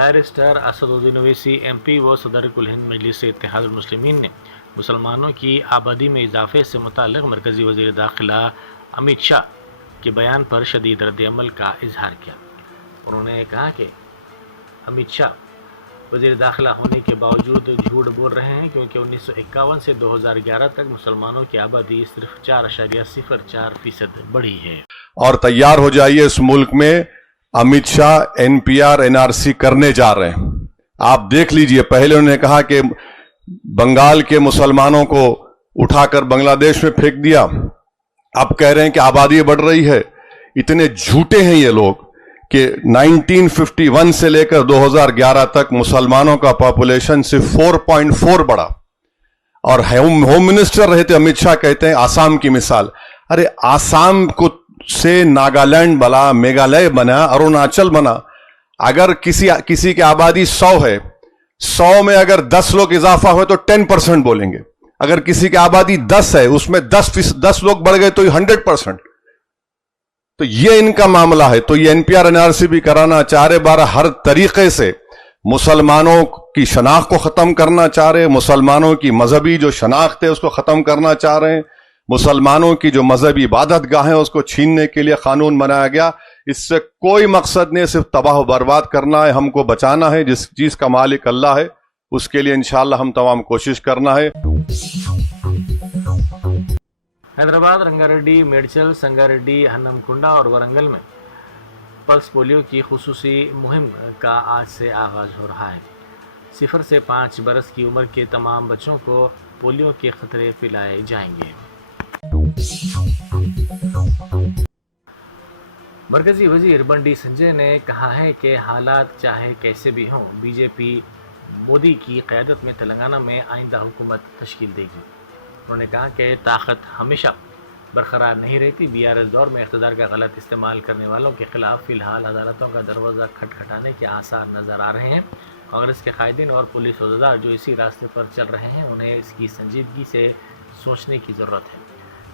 Barrister Asaduddin Owaisi MP व सदर कुल हिंद मजलिस इत्तेहादुल मुस्लिमीन ने मुसलमानों की आबादी में इजाफे से मुताल्लिक़ मरकज़ी वज़ीर दाखिला अमित शाह के बयान पर शदीद रद्द-ए-अमल का इजहार किया। उन्होंने कहा कि अमित शाह वज़ीर दाखिला होने के बावजूद झूठ बोल रहे हैं, क्योंकि 1951 से 2011 तक मुसलमानों की आबादी सिर्फ 4.04% बढ़ी है। और तैयार हो जाइए, इस मुल्क में अमित शाह NPR NRC करने जा रहे हैं। आप देख लीजिए, पहले उन्होंने कहा कि बंगाल के मुसलमानों को उठाकर बांग्लादेश में फेंक दिया, अब कह रहे हैं कि आबादी बढ़ रही है। इतने झूठे हैं ये लोग कि 1951 से लेकर 2011 तक मुसलमानों का पॉपुलेशन सिर्फ 4.4 बढ़ा। और होम मिनिस्टर रहे थे अमित शाह, कहते हैं आसाम की मिसाल। अरे आसाम को से नागालैंड बना, मेघालय बना, अरुणाचल बना। अगर किसी की आबादी 100 है, 100 में अगर 10 लोग इजाफा हुए तो 10% बोलेंगे। अगर किसी की आबादी 10 है, उसमें 10 लोग बढ़ गए तो 100%। तो ये इनका मामला है। तो ये NPR NRC भी कराना चाह रहे, 12 हर तरीके से मुसलमानों की शनाख्त को खत्म करना चाह रहे, मुसलमानों की मजहबी जो शनाख्त है उसको खत्म करना चाह रहे हैं, मुसलमानों की जो मजहबी इबादत गाहें उसको छीनने के लिए कानून बनाया गया। इससे कोई मकसद नहीं, सिर्फ तबाह बर्बाद करना है, हमको बचाना है। जिस चीज का मालिक अल्लाह है, उसके लिए इंशाअल्लाह हम तमाम कोशिश करना है। हैदराबाद, रंगारेड्डी, मेडचल, संगारेड्डी, हन्नमकुंडा और वरंगल में पल्स पोलियो की खुसूसी मुहिम का आज से आगाज हो रहा है। 0 से 5 बरस की उम्र के तमाम बच्चों को पोलियो के खतरे पिलाए जाएंगे। मरकजी वजीर बंडी संजय ने कहा है कि हालात चाहे कैसे भी हों, बीजेपी मोदी की क़यादत में तेलंगाना में आइंदा हुकूमत तश्कील देगी। उन्होंने कहा कि ताकत हमेशा बरकरार नहीं रहती। BRS दौर में इक़्तिदार का गलत इस्तेमाल करने वालों के खिलाफ फ़िलहाल अदालतों का दरवाज़ा खटखटाने के आसार नज़र आ रहे हैं। कांग्रेस के कायदीन और पुलिस अहदेदार जो इसी रास्ते पर चल रहे हैं, उन्हें इसकी संजीदगी से सोचने की ज़रूरत है।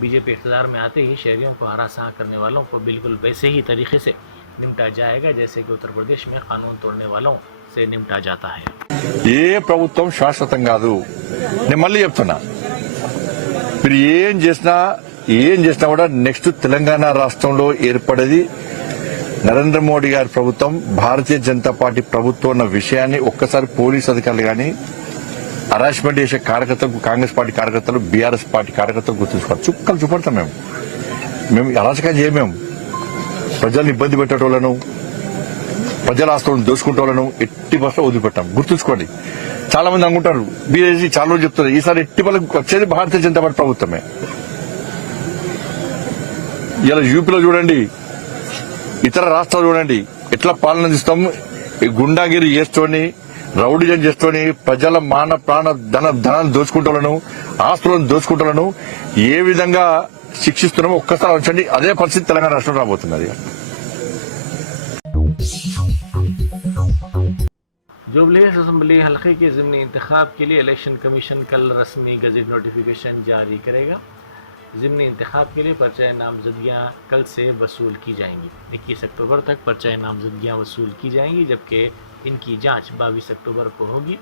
बीजेपी इक़्तिदार में आते ही शहरियों को हरासा करने वालों को बिल्कुल वैसे ही तरीके से निपटा जाएगा जैसे कि उत्तर प्रदेश में कानून तोड़ने वालों से निपटा जाता है। ఏ ప్రభుత్వం శాశ్వతం కాదు, నేను మళ్ళీ చెప్తున్నా, మీరు ఏం చేసినా కూడా నెక్స్ట్ తెలంగాణ రాష్ట్రంలో ఏర్పడేది నరేంద్ర మోడీ గారి ప్రభుత్వం, భారతీయ జనతా పార్టీ ప్రభుత్వం అన్న విషయాన్ని ఒక్కసారి పోలీస్ అధికారులు కానీ హరాస్మెంట్ చేసే కార్యకర్తలు, కాంగ్రెస్ పార్టీ కార్యకర్తలు, BRS పార్టీ కార్యకర్తలు గుర్తుంచుకోవాలి. చుక్కలు చూపడతాం. మేము అరాచకం చేయమేము. ప్రజల్ని ఇబ్బంది పెట్టేటోళ్లను, ప్రజల ఆస్తులను దోచుకుంటోళ్లను ఎట్టి బస్సులో వదిలిపెట్టాం. గుర్తుంచుకోండి. చాలా మంది అనుకుంటారు, బీజేపీ చాలా రోజులు చెప్తారు, ఈసారి ఎట్టి వాళ్ళకి వచ్చేది భారతీయ జనతా పార్టీ ప్రభుత్వమే. ఇలా యూపీలో చూడండి, ఇతర రాష్ట్రాలు చూడండి, ఎట్లా పాలన ఇస్తాము. గుండాగిరి చేస్తోని, రౌడీజం చేస్తోని ప్రజల మాన ప్రాణ ధనాలు దోచుకుంటోళ్లను, ఆస్తులను దోచుకుంటోళ్లను ఏ విధంగా శిక్షిస్తున్నామో ఒక్కసారి ఆలోచించండి. అదే పరిస్థితి తెలంగాణ రాష్ట్రంలో రాబోతున్నది. जुबलीस असम्बली हल्के के ज़िमनी इंतखाब के लिए इलेक्शन कमीशन कल रस्मी गज़ट नोटिफिकेशन जारी करेगा। ज़िमनी इंतखाब के लिए पर्चा नामजदगियाँ कल से वसूल की जाएंगी। 21 अक्टूबर तक पर्चा नामजदगियाँ वसूल की जाएंगी, जबकि इनकी जांच 22 अक्टूबर को होगी।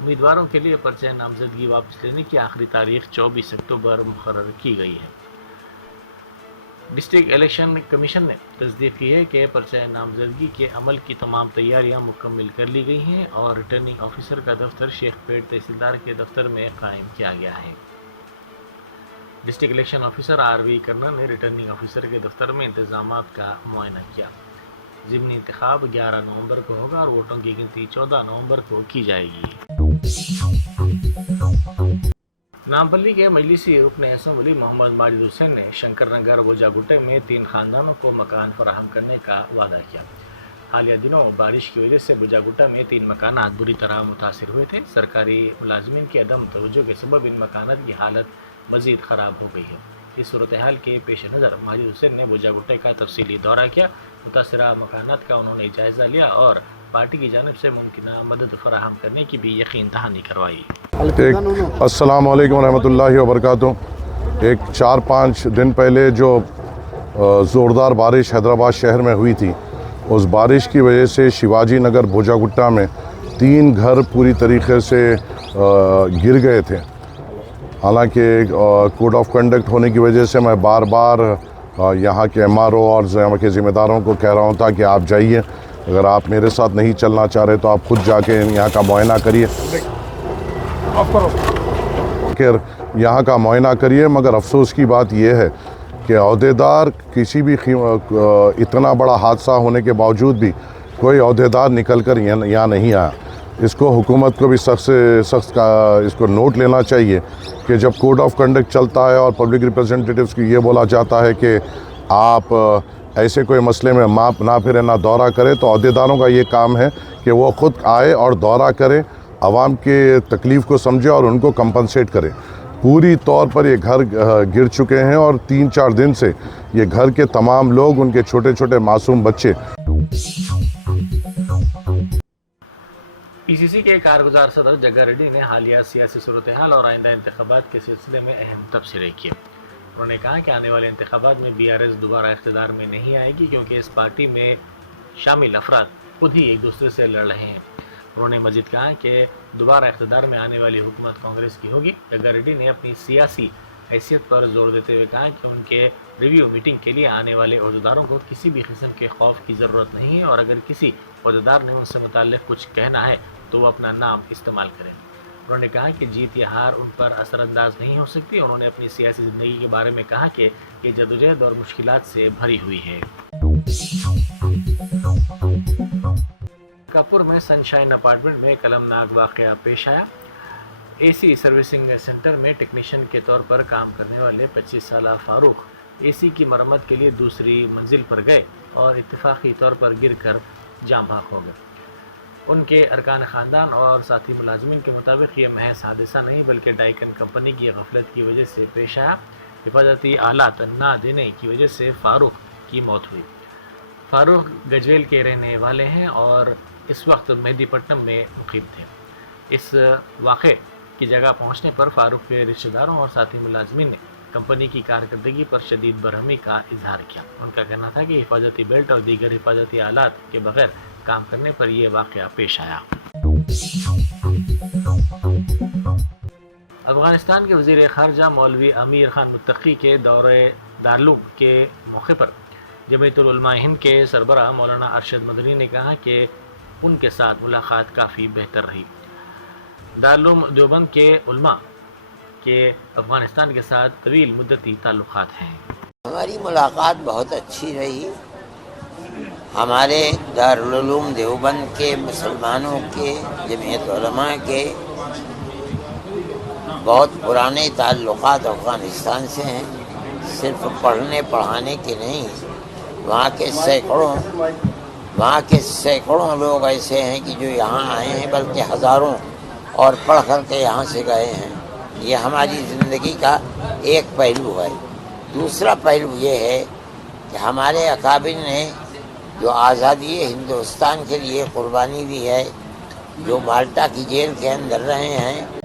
उम्मीदवारों के लिए पर्चा नामजदगी वापस लेने की आखिरी तारीख 24 अक्टूबर मुकर्रर की गई है। डिस्ट्रिक्ट इलेक्शन कमीशन ने तस्दीक की है कि पर्चा नामजदगी के अमल की तमाम तैयारियां मुकम्मल कर ली गई हैं और रिटर्निंग ऑफिसर का दफ्तर शेखपेट तहसीलदार के दफ्तर में कायम किया गया है। District election officer RV colonel ने रिटर्निंग ऑफिसर के दफ्तर में इंतजामात का मुआयना किया। ज़िमनी इंतखाब 11 नवंबर को होगा और वोटों की गिनती 14 नवंबर को की जाएगी। नामपल्ली के मजलिसी रुकन असम्बली मोहम्मद माजिद हुसैन ने शंकर नगर बोजागुट्टे में 3 खानदानों को मकान फराहम करने का वादा किया। हालिया दिनों बारिश की वजह से बोजागुट्टा में 3 मकानात बुरी तरह मुतासिर हुए थे। सरकारी मुलाजमीन के अदम तवज्जो के सबब इन मकानात की हालत मज़ीद ख़राब हो गई है। इस सूरत हाल के पेश नज़र माजिद हुसैन ने बोजागुट्टे का तफसीली दौरा किया। मुतासरा मकानात का उन्होंने जायज़ा लिया और पार्टी की जानिब से मुमकिन मदद फराहम करने की भी यकीन दहानी करवाई। अस्सलाम वालेकुम रहमतुल्लाहि व बरकातुहू। 4-5 दिन पहले जो ज़ोरदार बारिश हैदराबाद शहर में हुई थी, उस बारिश की वजह से शिवाजी नगर भोजागुट्टा में 3 घर पूरी तरीके से गिर गए थे। हालांकि कोड ऑफ कंडक्ट होने की वजह से मैं बार बार यहाँ के MRO और यहाँ के ज़िम्मेदारों को कह रहा हूँ था कि आप जाइए, अगर आप मेरे साथ नहीं चलना चाह रहे तो आप खुद जाके यहाँ का मुआयना करिए, फिर यहाँ का मुआयना करिए। मगर अफसोस की बात यह है कि अहदेदार किसी भी इतना बड़ा हादसा होने के बावजूद भी कोई अहदेदार निकल कर यहाँ नहीं आया। इसको हुकूमत को भी सख्त से सख्त का इसको नोट लेना चाहिए कि जब कोड ऑफ कंडक्ट चलता है और पब्लिक रिप्रेजेंटेटिव्स को ये बोला जाता है कि आप ऐसे कोई मसले में माप ना फिरे ना दौरा करें, तो अहदेदारों का ये काम है कि वो ख़ुद आए और दौरा करें, आवाम के तकलीफ़ को समझे और उनको कंपनसेट करें। पूरी तौर पर ये घर गिर चुके हैं और 3-4 दिन से ये घर के तमाम लोग, उनके छोटे छोटे मासूम बच्चे। PCC के कारगुजार सदर जग्गा रेड्डी ने हालिया सियासी सूरत हाल और आइंदा इंतखाबात के सिलसिले में अहम तबसरे किए। उन्होंने कहा कि आने वाले इंतखाबात में BRS दोबारा इख्तिदार में नहीं आएगी, क्योंकि इस पार्टी में शामिल अफराद खुद ही एक दूसरे से लड़ रहे हैं। उन्होंने मजीद कहा कि दोबारा इख्तिदार में आने वाली हुकूमत कांग्रेस की होगी। जग्गा रेड्डी ने अपनी सियासी हैसियत पर जोर देते हुए कहा कि उनके रिव्यू मीटिंग के लिए आने वाले अहदेदारों को किसी भी किस्म के खौफ की ज़रूरत नहीं है, और अगर किसी अहदेदार ने उनसे मुताल्लिक़ कुछ कहना है तो वो अपना नाम इस्तेमाल करें। उन्होंने कहा कि जीत या हार उन पर असरअंदाज नहीं हो सकती। उन्होंने अपनी सियासी ज़िंदगी के बारे में कहा कि ये जदोजहद और मुश्किलात से भरी हुई है। कापुर में सनशाइन अपार्टमेंट में कलमनाक वाक़या पेश आया। AC सर्विसिंग सेंटर में टेक्नीशियन के तौर पर काम करने वाले 25 साला फारूक AC की मरम्मत के लिए दूसरी मंजिल पर गए और इत्तेफाकी तौर पर गिरकर जाम भाग हो गए। उनके अरकान ख़ानदान और साथी मुलाजमीन के मुताबिक ये महज हादसा नहीं बल्कि डाइकन कंपनी की गफलत की वजह से पेश आया। हिफाजती आलात ना देने की वजह से फ़ारूक की मौत हुई। फ़ारूक गजवेल के रहने वाले हैं और इस वक्त मेहदीपट्टनम में मुक़ीम थे। इस वाक़े की जगह पहुंचने पर फ़ारूक के रिश्तेदारों और साथी मुलाजमीन ने कंपनी की कारकर्दगी पर शदीद बरहमी का इजहार किया। उनका कहना था कि हिफाजती बेल्ट और दीगर हिफाजती आलात के बगैर काम करने पर यह वाक़या पेश आया। अफ़गानिस्तान के वज़ीर ख़ारजा मौलवी अमीर ख़ान मुत्तक़ी के दौरे दारुल के मौके पर जमीयतुल उलमा हिंद के सरबराह मौलाना अरशद मदनी ने कहा कि उनके साथ मुलाकात काफ़ी बेहतर रही। दारुल देवबंद के उलमा के अफ़गानिस्तान के साथ तवील मुद्दती ताल्लुक़ात हैं। हमारी मुलाकात बहुत अच्छी रही। हमारे दारुल उलूम देवबंद के मुसलमानों के जमीयत उलमा के बहुत पुराने ताल्लुक़ात अफ़गानिस्तान से हैं। सिर्फ पढ़ने पढ़ाने के नहीं, वहाँ के सैकड़ों लोग ऐसे हैं कि जो यहाँ आए हैं, बल्कि हज़ारों और पढ़ कर के यहाँ से गए हैं। ये हमारी ज़िंदगी का एक पहलू है। दूसरा पहलू ये है कि हमारे अकाबिर ने जो आज़ादी हिंदुस्तान के लिए कुर्बानी दी है, जो माल्टा की जेल के अंदर रहे हैं।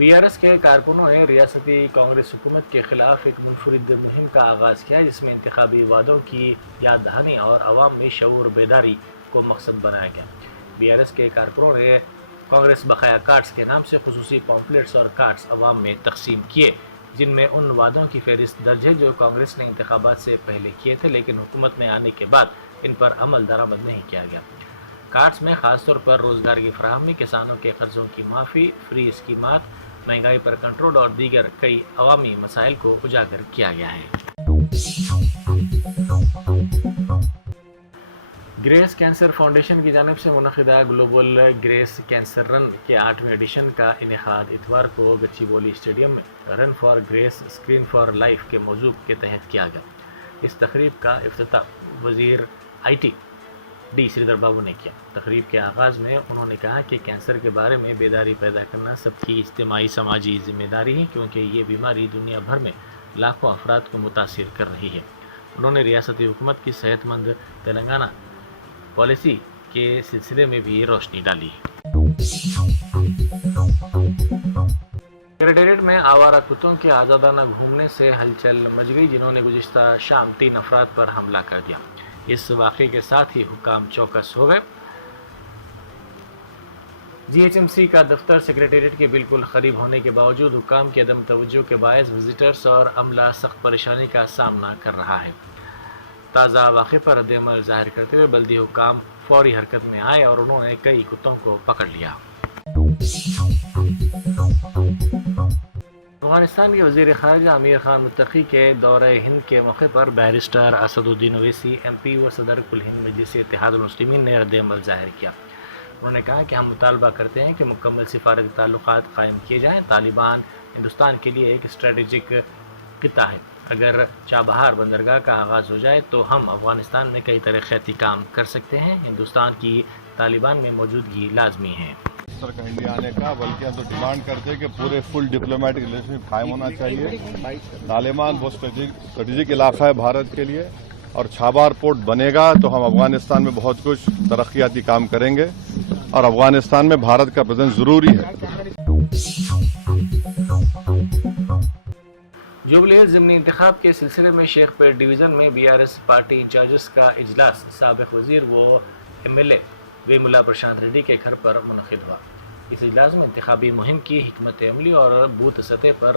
BRS के कारकुनों ने रियासती कांग्रेस हुकूमत के खिलाफ एक मुनफरिद मुहिम का आगाज़ किया, जिसमें इंतखाबी वादों की याद दहानी और अवाम में शऊर बेदारी को मकसद बनाया गया। BRS के कारकुनों ने कांग्रेस बकाया कार्ड्स के नाम से खुसूसी पॉम्फलेट्स और कार्ड्स अवाम में तकसीम किए, जिनमें उन वादों की फहरिस्त दर्ज है जो कांग्रेस ने इंतखाबात से पहले किए थे, लेकिन हुकूमत में आने के बाद इन पर अमल दरामद नहीं किया गया। कार्ड्स में ख़ासतौर पर रोज़गार की फराहमी, किसानों के कर्ज़ों की माफ़ी, फ्री स्कीमात, महंगाई पर कंट्रोल और दीगर कई अवामी मसाइल को उजागर किया गया है। ग्रेस कैंसर फाउंडेशन की जानिब से मुनक़िदा ग्लोबल ग्रेस कैंसर रन के 8वें एडिशन का इनेकाद इतवार को गच्चीबोली स्टेडियम में run for grace screen for life के मौजू के तहत किया गया। इस तकरीब का इफ्तिताह वज़ीर IT D श्रीधर बाबू ने किया। तकरीब के आगाज़ में उन्होंने कहा कि कैंसर के बारे में बेदारी पैदा करना सबकी इज्तिमाई समाजी ज़िम्मेदारी है, क्योंकि ये बीमारी दुनिया भर में लाखों अफराद को मुतासिर कर रही है। उन्होंने रियासती हुकूमत की सेहतमंद तेलंगाना पॉलिसी के सिलसिले में भी रोशनी डाली। سیکریٹریٹ میں آوارہ کتوں کے آزادانہ گھومنے سے ہلچل مچ گئی، جنہوں نے گزشتہ شام 3 افراد پر حملہ کر دیا۔ اس واقعے کے ساتھ ہی حکام چوکس ہو گئے۔ جی ایچ ایم سی کا دفتر سیکریٹریٹ کے بالکل قریب ہونے کے باوجود حکام کی عدم توجہ کے باعث وزٹرز اور عملہ سخت پریشانی کا سامنا کر رہا ہے۔ تازہ واقعے پر رد عمل ظاہر کرتے ہوئے بلدی حکام فوری حرکت میں آئے اور انہوں نے کئی کتوں کو پکڑ لیا۔ افغانستان کے وزیر خارجہ امیر خان متقی کے دورہ ہند کے موقع پر بیرسٹر اسد الدین اویسی ایم پی و صدر کل ہند مجلس اتحاد المسلمین نے رد عمل ظاہر کیا۔ انہوں نے کہا کہ ہم مطالبہ کرتے ہیں کہ مکمل سفارتی تعلقات قائم کیے جائیں۔ طالبان ہندوستان کے لیے ایک اسٹریٹجک خطہ ہے۔ اگر چابہار بندرگاہ کا آغاز ہو جائے تو ہم افغانستان میں کئی ترقیاتی کام کر سکتے ہیں۔ ہندوستان کی طالبان میں موجودگی لازمی ہے۔ کا انڈیا آنے کا، بلکہ ہم تو ڈیمانڈ کرتے ہیں کہ پورے فل ڈپلومیٹک ریلیشن قائم ہونا چاہیے۔ طالبان بہت اسٹریٹجک علاقہ ہے بھارت کے لیے، اور چھابار پورٹ بنے گا تو ہم افغانستان میں بہت کچھ ترقیاتی کام کریں گے، اور افغانستان میں بھارت کا پریزنس ضروری ہے۔ جوبلی ہلز ضمنی انتخاب کے سلسلے میں شیخ پیٹ ڈویژن میں B R S party incharges کا اجلاس سابق وزیر و M L A Vemula Prashanth Reddy کے گھر پر منعقد ہوا۔ اس اجلاس میں انتخابی مہم کی حکمت عملی اور بوتھ سطح پر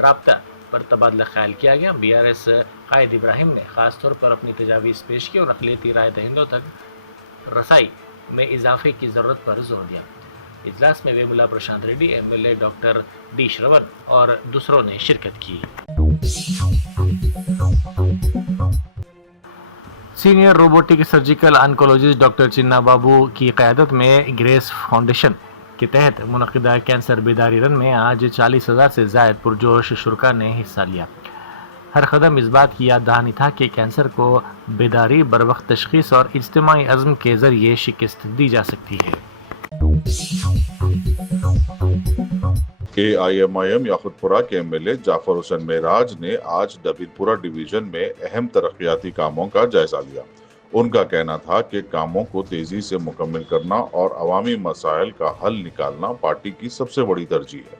رابطہ پر تبادلہ خیال کیا گیا۔ بی آر ایس قائد ابراہیم نے خاص طور پر اپنی تجاویز پیش کی اور اقلیتی رائے دہندوں تک رسائی میں اضافے کی ضرورت پر زور دیا۔ اجلاس میں Vemula Prashanth Reddy, M L A doctor D Shravan اور دوسروں نے شرکت کی۔ Senior robotic surgical oncologist doctor Chinna Babu کی قیادت میں گریس فاؤنڈیشن کے تحت منعقدہ کینسر بیداری رن میں آج 40,000 سے زائد پرجوش شرکاء نے حصہ لیا۔ ہر قدم اس بات کی یاد دہانی تھا کہ کینسر کو بیداری، بروقت تشخیص اور اجتماعی عزم کے ذریعے شکست دی جا سکتی ہے۔ AIMIM یاقوت پورہ کے ایم ایل اے جعفر حسین معراج نے آج ڈبیر پورہ ڈویژن میں اہم ترقیاتی کاموں کا جائزہ لیا۔ ان کا کہنا تھا کہ کاموں کو تیزی سے مکمل کرنا اور عوامی مسائل کا حل نکالنا پارٹی کی سب سے بڑی ترجیح ہے۔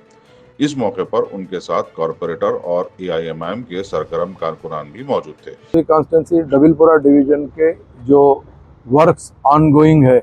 اس موقع پر ان کے ساتھ کارپوریٹر اور AIMIM کے سرگرم کارکنان بھی موجود تھے۔ کانسٹیٹنسی ڈبیر پورہ ڈویژن کے جو ورکس آن گوئنگ ہے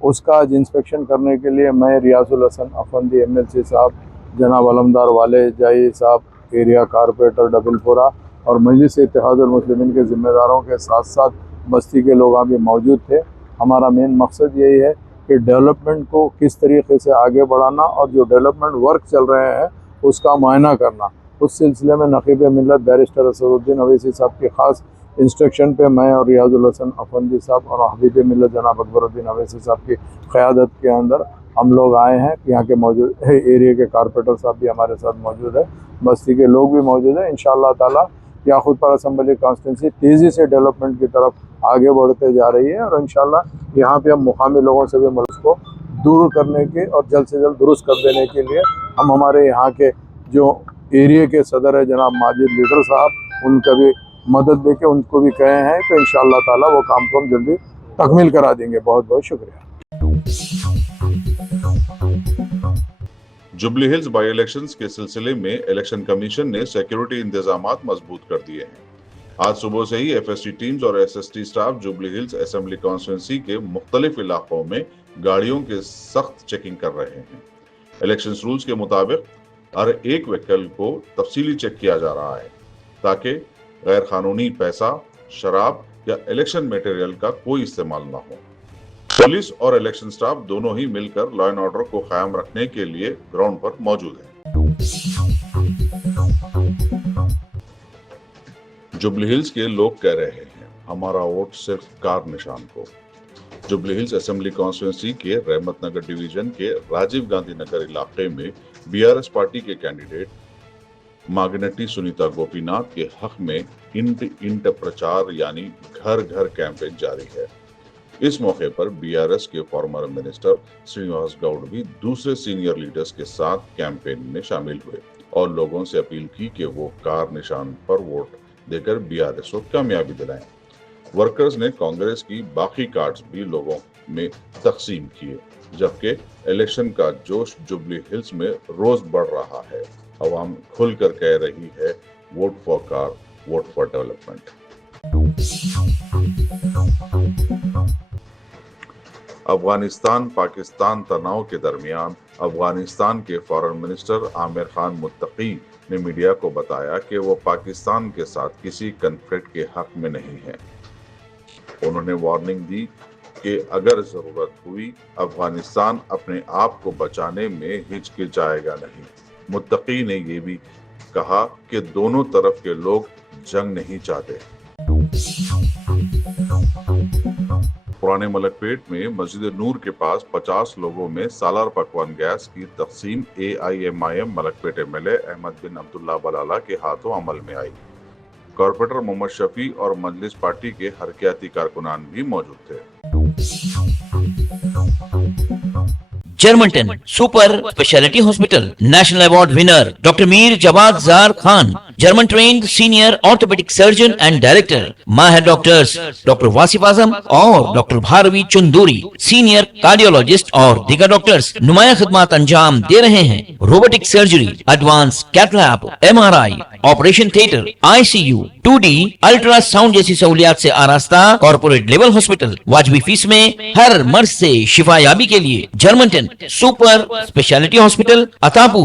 اس کا انسپیکشن کرنے کے لیے میں ریاض الحسن افندی ایم ایل سی صاحب، جناب علمدار والے جائی صاحب، ایریا کارپوریٹر ڈبل پورہ اور مجلس اتحاد المسلمین کے ذمہ داروں کے ساتھ ساتھ بستی کے لوگ بھی موجود تھے۔ ہمارا مین مقصد یہی ہے کہ ڈیولپمنٹ کو کس طریقے سے آگے بڑھانا اور جو ڈیولپمنٹ ورک چل رہے ہیں اس کا معائنہ کرنا۔ اس سلسلے میں نقیب ملت بیرسٹر اسد الدین اویسی صاحب کی خاص انسٹرکشن پہ میں اور ریاض الحسن افندی صاحب اور حبیب ملت جناب اکبر الدین اویسی صاحب کی قیادت کے اندر ہم لوگ آئے ہیں۔ یہاں کے موجود ایریا کے کارپوریٹر صاحب بھی ہمارے ساتھ موجود ہے، بستی کے لوگ بھی موجود ہیں۔ انشاءاللہ تعالی یاقوت پورہ اسمبلی کانسٹیٹنسی تیزی سے ڈیولپمنٹ کی طرف آگے بڑھتے جا رہی ہے، اور انشاءاللہ یہاں پہ ہم مقامی لوگوں سے بھی ملک کو دور کرنے کے اور جلد سے جلد درست کر دینے کے لیے ہم ہمارے یہاں کے جو ایریا کے صدر ہے جناب ماجد لیڈر صاحب، ان کا بھی مدد دے کے ان کو بھی کہے ہیں کہ انشاءاللہ تعالی وہ کام کو ہم جلدی تکمیل کرا دیں گے۔ بہت بہت شکریہ۔ جوبلی ہلز بائی الیکشنز کے سلسلے میں الیکشن کمیشن نے سیکیورٹی انتظامات مضبوط کر دیے ہیں۔ آج صبح سے ہی ایف ایس ٹی ٹیمز اور S S T staff jubilee Hills assembly constituency کے مختلف علاقوں میں گاڑیوں کے سخت چیکنگ کر رہے ہیں۔ الیکشن رولز کے مطابق ہر ایک وہیکل کو تفصیلی چیک کیا جا رہا ہے تاکہ غیر قانونی پیسہ، شراب یا الیکشن میٹیریل کا کوئی استعمال نہ ہو۔ پولیس اور الیکشن سٹاف دونوں ہی مل کر لا اینڈ آرڈر کو قائم رکھنے کے لیے گراؤنڈ پر موجود ہیں۔ جوبلی ہلز کے لوگ کہہ رہے ہیں ہمارا ووٹ صرف کار نشان کو۔ جوبلی ہلز اسمبلی کانسٹیٹوئنسی کے رحمت نگر ڈویژن کے راجیو گاندھی نگر علاقے میں بی آر ایس پارٹی کے کینڈیڈیٹ ماگنٹی سنیتا گوپی ناتھ کے حق میں انٹ انٹ پرچار یعنی گھر گھر کیمپین جاری ہے۔ اس موقع پر بی آر ایس کے فارمر منسٹر سرینواس گوڈ بھی دوسرے سینئر لیڈرز کے ساتھ کیمپین میں شامل ہوئے اور لوگوں سے اپیل کی کہ وہ کار نشان پر ووٹ دے کر بی آر ایس کو کامیابی دلائیں۔ ورکرز نے کانگریس کی باقی کارڈز بھی لوگوں میں تقسیم کیے۔ जबकि इलेक्शन का जोश जुबली हिल्स में रोज बढ़ रहा है। अवाम खुलकर कह रही है vote for car, vote for development. Afghanistan Pakistan तनाव के दरमियान अफगानिस्तान के फॉरेन मिनिस्टर आमिर खान मुत्तकी ने मीडिया को बताया कि वो पाकिस्तान के साथ किसी कन्फ्लिक्ट के हक में नहीं है। उन्होंने वार्निंग दी कि अगर जरूरत हुई अफगानिस्तान अपने आप को बचाने में हिचकिचाएगा नहीं। मुत्तकी ने ये भी कहा कि दोनों तरफ के लोग जंग नहीं चाहते। पुराने मलकपेट में मस्जिद नूर के पास 50 लोगों में सालार पकवान गैस की तकसीम AIMIM मलकपेट MLA अहमद बिन अब्दुल्ला बलाला के हाथों अमल में आई। कॉर्पोरेटर मोहम्मद शफी और मजलिस पार्टी के हरकियाती कारकुनान भी मौजूद थे। Germanton super speciality hospital national award winner doctor Mir Jawad Zar Khan, German trained senior orthopaedic surgeon and director, माहिर डॉक्टर्स डॉक्टर वासिफ आजम और doctor Bharavi Chunduri, senior cardiologist और दीगर डॉक्टर्स नुमाया खिदमत अंजाम दे रहे हैं। Robotic surgery, advance cath lab, MRI, operation theatre, ICU, 2D ultrasound जैसी सहूलियात से आरास्ता कॉर्पोरेट लेवल हॉस्पिटल। वाजबी फीस में हर मर्ज से शिफायाबी के लिए Germanton super speciality hospital, Attapur,